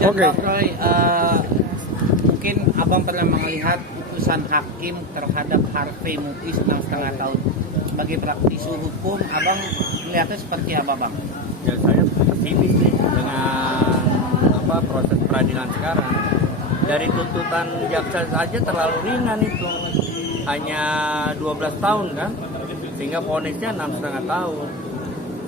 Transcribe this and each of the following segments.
dan Oke. Pak Roy, mungkin abang pernah melihat putusan hakim terhadap Harvey Muiz 6,5 tahun. Sebagai praktisi hukum, abang melihatnya seperti apa, bang? Ya saya pesimis nih dengan proses peradilan sekarang. Dari tuntutan jaksa saja terlalu ringan itu, hanya 12 tahun kan, sehingga vonisnya 6,5 tahun.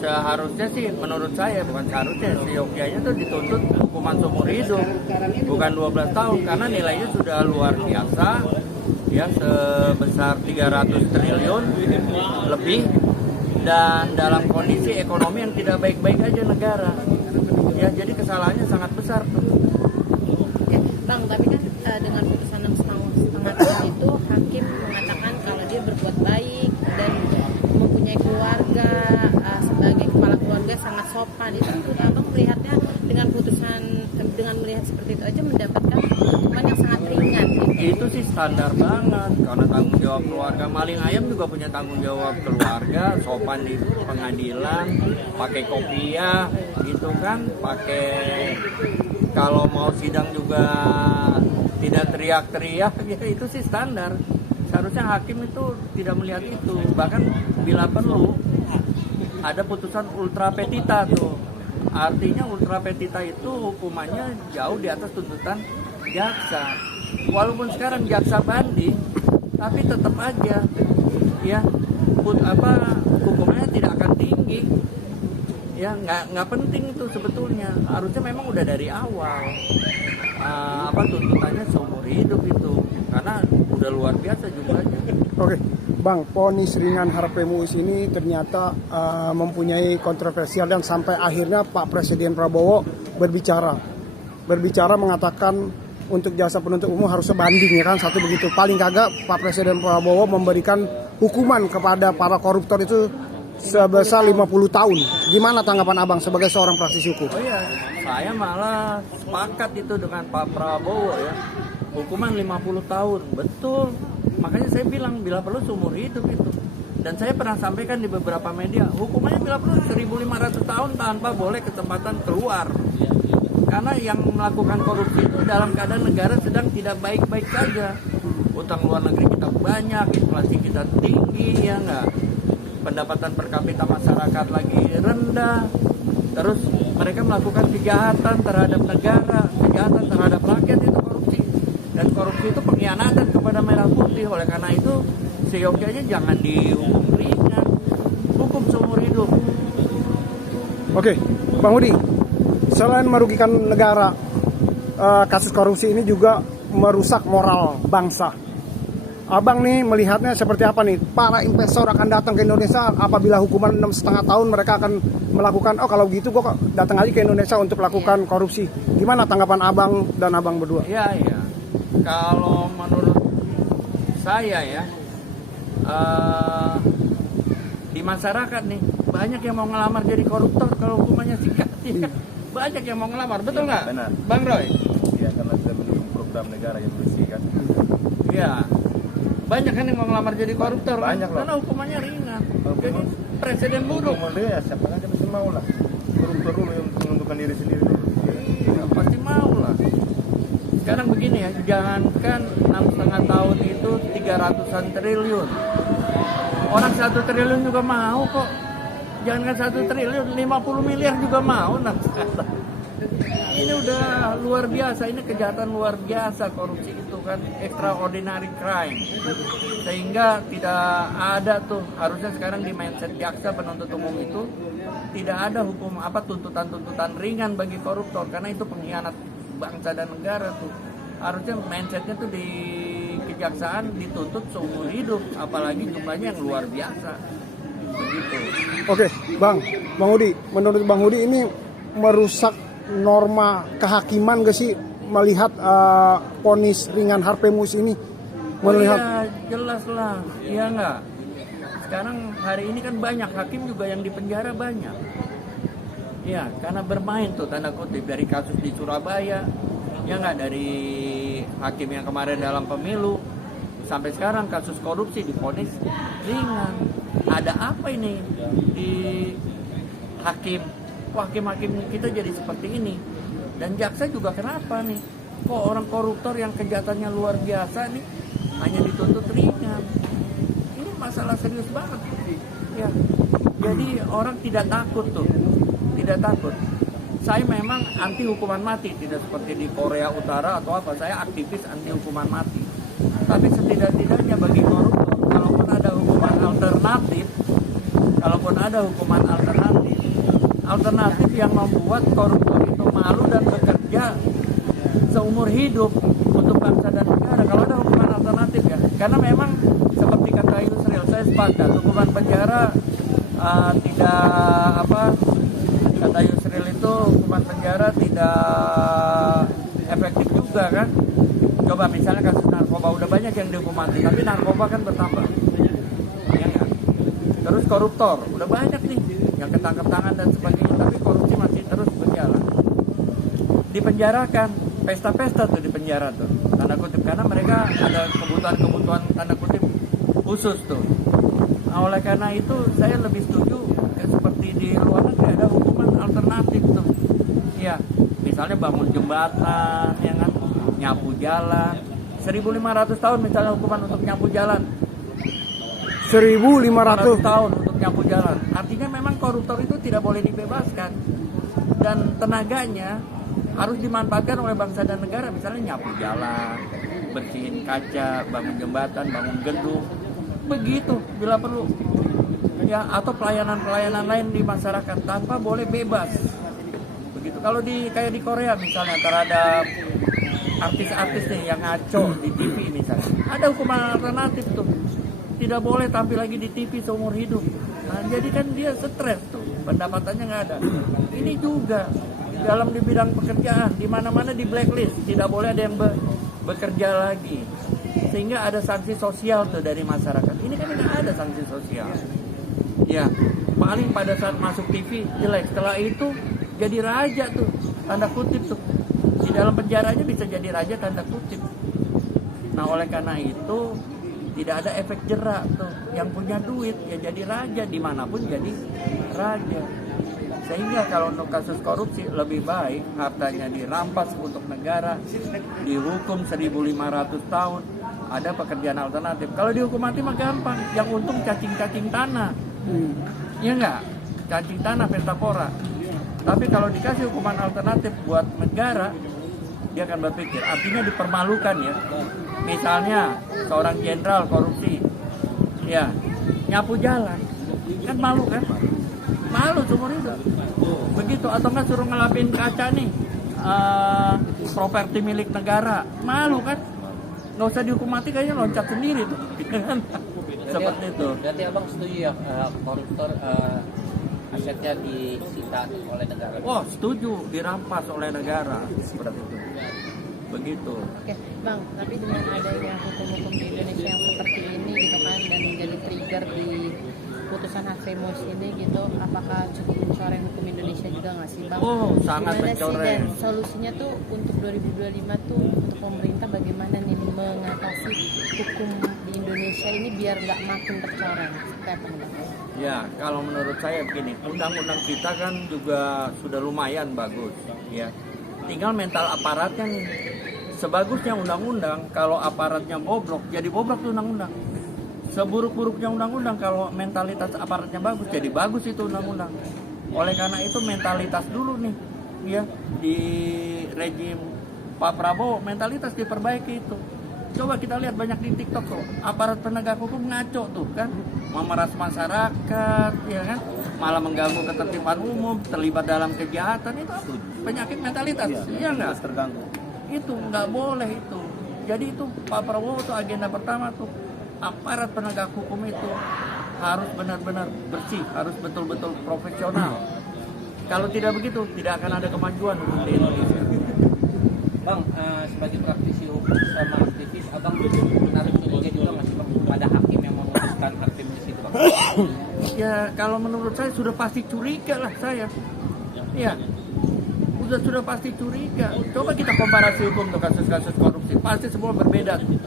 Seharusnya sih menurut saya, bukan seharusnya, seyogyanya tuh dituntut hukuman seumur hidup, bukan 12 tahun, karena nilainya sudah luar biasa, ya sebesar 300 triliun lebih, dan dalam kondisi ekonomi yang tidak baik-baik aja negara. Ya, jadi kesalahannya sangat besar tuh. Ya, Bang, tapi kan dengan putusan 6,5 tahun itu hakim mengatakan kalau dia berbuat baik dan mempunyai keluarga, sebagai kepala keluarga sangat sopan. Itu abang melihatnya dengan putusan, dengan melihat seperti itu aja mendapatkan hukuman yang sangat ringan gitu. Itu sih standar banget, karena tanggung jawab keluarga. Maling ayam juga punya tanggung jawab keluarga, sopan di pengadilan, pakai kopiah gitu kan, pakai kalau mau sidang juga tidak teriak-teriak, ya itu sih standar. Seharusnya hakim itu tidak melihat itu, bahkan bila perlu ada putusan ultra petita tuh. Artinya ultra petita itu hukumannya jauh di atas tuntutan jaksa. Walaupun sekarang jaksa banding, tapi tetap aja ya hukumannya tidak akan tinggi. Ya nggak penting itu sebetulnya. Harusnya memang udah dari awal tuntutannya seumur hidup itu, karena udah luar biasa jumlahnya. Oke, Bang, vonis ringan Harvey Muiz ini ternyata mempunyai kontroversial dan sampai akhirnya Pak Presiden Prabowo berbicara mengatakan untuk jasa penuntut umum harus sebanding, ya kan, satu begitu. Paling kagak Pak Presiden Prabowo memberikan hukuman kepada para koruptor itu sebesar 50 tahun. Gimana tanggapan Abang sebagai seorang praktisi hukum? Oh iya, saya malah sepakat itu dengan Pak Prabowo ya. Hukuman 50 tahun, betul. Makanya saya bilang bila perlu seumur hidup itu. Dan saya pernah sampaikan di beberapa media, hukumannya bila perlu 1.500 tahun tanpa boleh kesempatan keluar. Karena yang melakukan korupsi itu dalam keadaan negara sedang tidak baik-baik saja. Utang luar negeri kita banyak, inflasi kita tinggi, ya enggak. Pendapatan per kapita masyarakat lagi rendah. Terus mereka melakukan kejahatan terhadap negara, kejahatan terhadap rakyat, itu korupsi. Dan korupsi itu pengkhianatan kepada merah putih. Oleh karena itu seyogyanya jangan dihukum ringan, hukum seumur hidup. Oke, Bang Hudi, selain merugikan negara, kasus korupsi ini juga merusak moral bangsa. Abang nih melihatnya seperti apa nih? Para investor akan datang ke Indonesia apabila hukuman 6,5 tahun, mereka akan melakukan, oh kalau gitu kok datang aja ke Indonesia untuk melakukan korupsi. Gimana tanggapan Abang dan Abang berdua? Iya. Kalau menurut saya ya, di masyarakat nih banyak yang mau ngelamar jadi koruptor kalau hukumannya singkat. Banyak yang mau ngelamar, betul nggak? Benar. Bang Roy? Ya, karena kita mendukung program negara yang bersih kan. Iya. Banyak kan yang mau ngelamar jadi koruptor. Banyak loh. Karena hukumannya ringan. Jadi presiden buruk. Mau dia siapa aja pasti mau lah. Koruptor dulu yang menentukan diri sendiri dulu. Ya, pasti mau lah. Sekarang begini ya, jangankan 6,5 tahun itu 300-an triliun. Orang 1 triliun juga mau kok. Jangankan 1 triliun, 50 miliar juga mau. Nah, ini udah luar biasa, ini kejahatan luar biasa. Korupsi itu kan extraordinary crime, sehingga tidak ada tuh, harusnya sekarang di mindset jaksa penuntut umum itu tidak ada hukum tuntutan-tuntutan ringan bagi koruptor, karena itu pengkhianat bangsa dan negara tuh. Harusnya mindsetnya tuh di kejaksaan dituntut seumur hidup, apalagi jumlahnya yang luar biasa begitu. Oke, Bang Hudi, menurut Bang Hudi ini merusak norma kehakiman gak sih melihat vonis ringan Harvey Muiz ini? Melihat iya, jelas lah, iya nggak? Sekarang hari ini kan banyak hakim juga yang dipenjara banyak. Ya, karena bermain tuh tanda kutip dari kasus di Surabaya, ya nggak, dari hakim yang kemarin dalam pemilu sampai sekarang kasus korupsi divonis ringan. Ada apa ini di hakim? Wah, hakim-hakim kita jadi seperti ini. Dan jaksa juga kenapa nih? Kok orang koruptor yang kejahatannya luar biasa nih hanya dituntut ringan? Ini masalah serius banget. Ya. Jadi orang tidak takut tuh. Tidak takut. Saya memang anti hukuman mati, tidak seperti di Korea Utara atau apa. Saya aktivis anti hukuman mati. Tapi setidak-tidaknya bagi koruptor, kalaupun ada hukuman alternatif yang membuat koruptor itu malu dan bekerja seumur hidup untuk bangsa dan negara. Kalau ada hukuman alternatif ya, karena memang seperti kata Yusril, saya sepakat hukuman penjara tidak apa, kata Yusril itu hukuman penjara tidak efektif juga kan. Coba misalnya kasus narkoba, udah banyak yang dihukum mati, tapi narkoba kan bertambah, ya kan? Terus koruptor, udah banyak nih yang ketangkep tangan dan sebagainya, tapi korupsi masih terus berjalan. Dipenjarakan, pesta-pesta tuh di penjara tuh, tanda kutip, karena mereka ada kebutuhan tanda kutip khusus tuh. Nah, oleh karena itu saya lebih setuju seperti di luar negeri ada hukuman alternatif tuh. Ya, misalnya bangun jembatan, ya kan, nyapu jalan. 1.500 tahun misalnya hukuman untuk nyapu jalan. 1.500 tahun untuk nyapu jalan. Artinya memang koruptor itu tidak boleh dibebaskan. Dan tenaganya harus dimanfaatkan oleh bangsa dan negara, misalnya nyapu jalan, bersihin kaca, bangun jembatan, bangun gedung, begitu bila perlu, ya, atau pelayanan lain di masyarakat tanpa boleh bebas, begitu. Kalau kayak di Korea misalnya terhadap artis-artis nih yang ngaco di TV misalnya, ada hukuman alternatif tuh, tidak boleh tampil lagi di TV seumur hidup. Nah, jadi kan dia stres tuh, pendapatannya nggak ada. Ini juga dalam di bidang pekerjaan, di mana-mana di blacklist, tidak boleh ada yang bekerja lagi, sehingga ada sanksi sosial tuh dari masyarakat. Ini kan nggak ada sanksi sosial, ya, paling pada saat masuk TV jelek, setelah itu jadi raja tuh, tanda kutip tuh, di dalam penjaranya bisa jadi raja tanda kutip. Nah, oleh karena itu tidak ada efek jerak tuh, yang punya duit ya jadi raja, dimanapun jadi raja. Sehingga kalau untuk kasus korupsi lebih baik hartanya dirampas untuk negara, dihukum 1.500 tahun, ada pekerjaan alternatif. Kalau dihukum mati mah gampang, yang untung cacing-cacing tanah, ya enggak, cacing tanah Pentapora. Tapi kalau dikasih hukuman alternatif buat negara, dia akan berpikir, artinya dipermalukan ya. Misalnya seorang jenderal korupsi, ya, nyapu jalan, kan malu kan? Malu seumur hidup. Begitu, atau enggak suruh ngelapin kaca nih, properti milik negara, malu kan? Nggak usah dihukum mati, kayaknya loncat sendiri tuh. Seperti itu. Berarti abang setuju ya koruptor asetnya disita oleh negara? Oh, setuju, dirampas oleh negara, seperti itu. Begitu. Oke, Bang, tapi dengan adanya hukum-hukum di Indonesia yang seperti ini gitu kan, dan menjadi trigger di putusan HAKIMUS ini gitu, apakah cukup mencoreng hukum Indonesia juga nggak sih, Bang? Oh, sangat gimana mencoreng. sih, dan solusinya tuh untuk 2025 tuh untuk pemerintah bagaimana nih mengatasi hukum di Indonesia ini biar nggak makin tercoreng? Seperti apa nih, Bang? Ya, kalau menurut saya begini, undang-undang kita kan juga sudah lumayan bagus, ya. Tinggal mental aparatnya nih. Sebagusnya undang-undang, kalau aparatnya bobrok, jadi bobrok tuh undang-undang. Seburuk-buruknya undang-undang, kalau mentalitas aparatnya bagus, jadi bagus itu undang-undang. Oleh karena itu mentalitas dulu nih, ya, di rejim Pak Prabowo, mentalitas diperbaiki itu. Coba kita lihat banyak di TikTok tuh, aparat penegak hukum ngaco tuh kan, memeras masyarakat, ya kan, malah mengganggu ketertiban umum, terlibat dalam kejahatan, itu penyakit mentalitas, ya nggak? Terganggu. Itu nggak boleh itu. Jadi itu Pak Prabowo tuh agenda pertama tuh, aparat penegak hukum itu harus benar-benar bersih, harus betul-betul profesional. Kalau tidak begitu, tidak akan ada kemajuan hukum di Indonesia. Bang, sebagai praktisi hukum sama aktivis, abang menaruh curiga juga masih bang pada hakim yang memutuskan hakim di situ, bang? Ya, kalau menurut saya sudah pasti curiga lah saya. Ya, sudah pasti curiga. Coba kita komparasi hukum tuh kasus-kasus korupsi, pasti semua berbeda tuh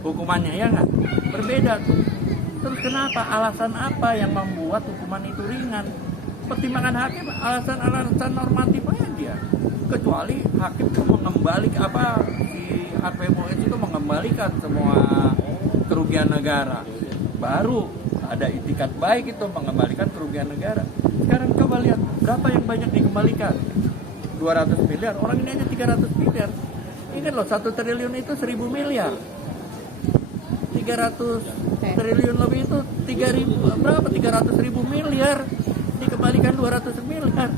hukumannya, ya nggak? Berbeda tuh. Terus kenapa? Alasan apa yang membuat hukuman itu ringan? pertimbangan hakim alasan normatif aja. Kecuali hakim itu mengembalikan si Harvey Muiz itu mengembalikan semua kerugian negara. Baru ada itikat baik itu mengembalikan kerugian negara. Sekarang coba lihat berapa yang banyak dikembalikan. 200 miliar, orang ini aja 300 miliar. Ingat loh, 1 triliun itu 1000 miliar. 300 triliun lebih itu 300.000 miliar dikembalikan 200 miliar.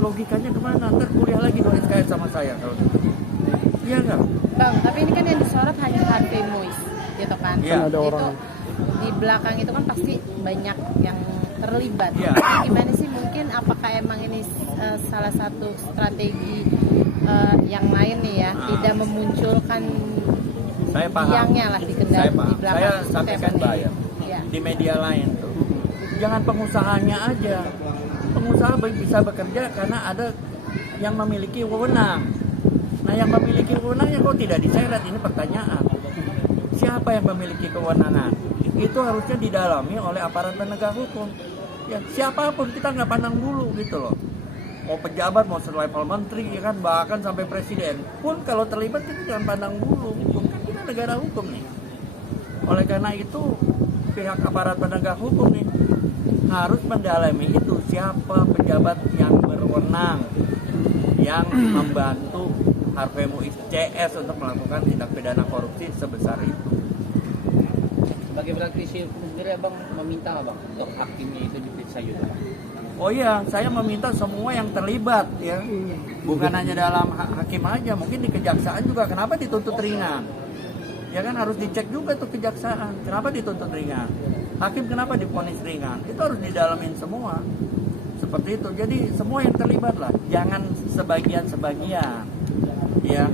Logikanya kemana? Ntar kuliah lagi dong SKS sama saya kalau gitu. Iya nggak? Bang, tapi ini kan yang disorot hanya Harvey Muiz, gitu kan? Iya. Ada Itu orang. di belakang itu kan pasti banyak yang terlibat. Iya. Gimana sih, mungkin apakah emang ini salah satu strategi yang lain nih ya, tidak memunculkan Saya paham. biangnya lah di kendali Saya di paham. belakang. Saya Seperti sampaikan apa nih? bayar Iya. di media lain tuh. Jangan pengusahanya aja. Pengusaha bisa bekerja karena ada yang memiliki wewenang. Nah, yang memiliki wewenangnya kok tidak diseret, ini pertanyaan. Siapa yang memiliki kewenangan? Itu harusnya didalami oleh aparat penegak hukum. Ya, siapapun, kita nggak pandang bulu gitu loh. Mau pejabat, mau selevel menteri, ya kan, bahkan sampai presiden pun kalau terlibat kita jangan pandang bulu. Kan kita negara hukum nih. Oleh karena itu pihak aparat penegak hukum nih harus mendalami itu siapa pejabat yang berwenang yang membantu Harvey Muiz CS untuk melakukan tindak pidana korupsi sebesar itu. Sebagai praktisi hukum sendiri, abang meminta abang untuk hakimnya itu diperiksa juga, Bang? Oh iya, saya meminta semua yang terlibat ya, bukan hanya dalam hakim aja, mungkin di kejaksaan juga. Kenapa dituntut ringan? Ya kan harus dicek juga tuh kejaksaan, kenapa dituntut ringan? Hakim kenapa divonis ringan? Itu harus didalamin semua. Seperti itu. Jadi semua yang terlibat lah, jangan sebagian-sebagian. Ya,